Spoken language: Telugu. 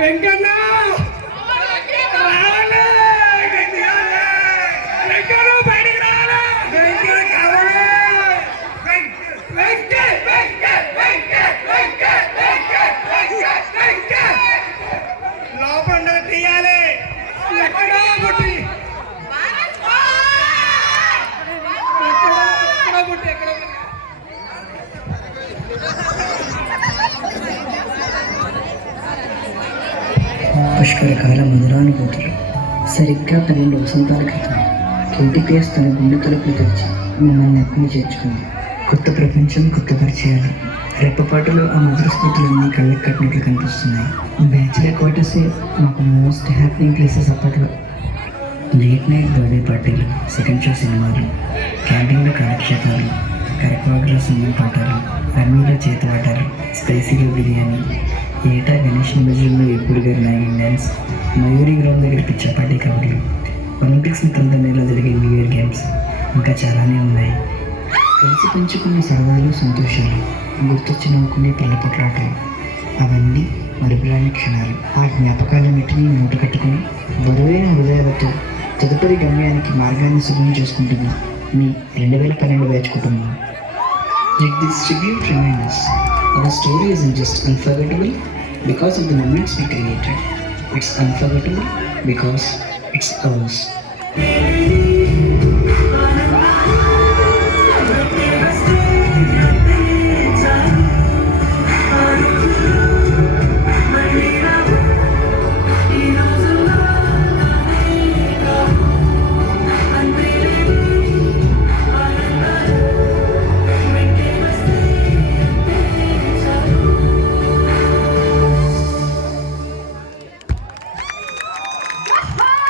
వెంకన్న రావాలి, వెంకన్న బయటికి రావాలి, వెంకన్న కావాలి, లోపల తీయాలి. ఎక్కడా బుట్టి పుష్కరకాల మధురానుభూతులు. సరిగ్గా 12 వసంతాల క్రితం కేటీపీఎస్ తన గుండె తలుపులు తెరిచి మిమ్మల్ని ఎక్కని చేర్చుకుంది. కొత్త ప్రపంచం, కొత్త పరిచయాలు. రెప్పపాటులో ఆ మధుర స్మృతులన్నీ కళ్ళకి కట్టినట్లు కనిపిస్తున్నాయి. బ్యాచిలర్ క్వార్టర్సే మాకు మోస్ట్ హ్యాపీనింగ్ ప్లేసెస్ అప్పట్లో. లేట్ నైట్ బర్త్డే పార్టీలు, సెకండ్ షో సినిమాలు, క్యాంటీన్లో కాలక్షేపాలు, కరకవాగలో సింగిల్ పాఠాలు, అర్మీలో చేతవాటాలు, స్పైసీలో బిర్యానీ, ఏటా గణేష్ నిమజ్జనంలో ఎప్పుడు గారి నాగిన్ డ్యాన్స్, మయూరి గ్రౌండ్ దగ్గర పిచ్చపాటి కబుర్లు, ఒలింపిక్స్ 9 నెలలు జరిగే న్యూ ఇయర్ గేమ్స్, ఇంకా చాలానే ఉన్నాయి. కలిసి పెంచుకున్న సరదాలు, సంతోషాలు, గుర్తొచ్చి నవ్వుకునే పిల్ల పొట్లాటలు, అవన్నీ మరుపురాని క్షణాలు. ఆ జ్ఞాపకాలన్నింటినీ మూట కట్టుకుని బరువైన హృదయాలతో తదుపరి గమ్యానికి మార్గాన్ని సుగమం చేసుకుంటున్న మీ 2012 బ్యాచ్ కుటుంబం. Let this tribute remind us, our story isn't just unforgettable because of the moments we created. It's unforgettable because it's ours.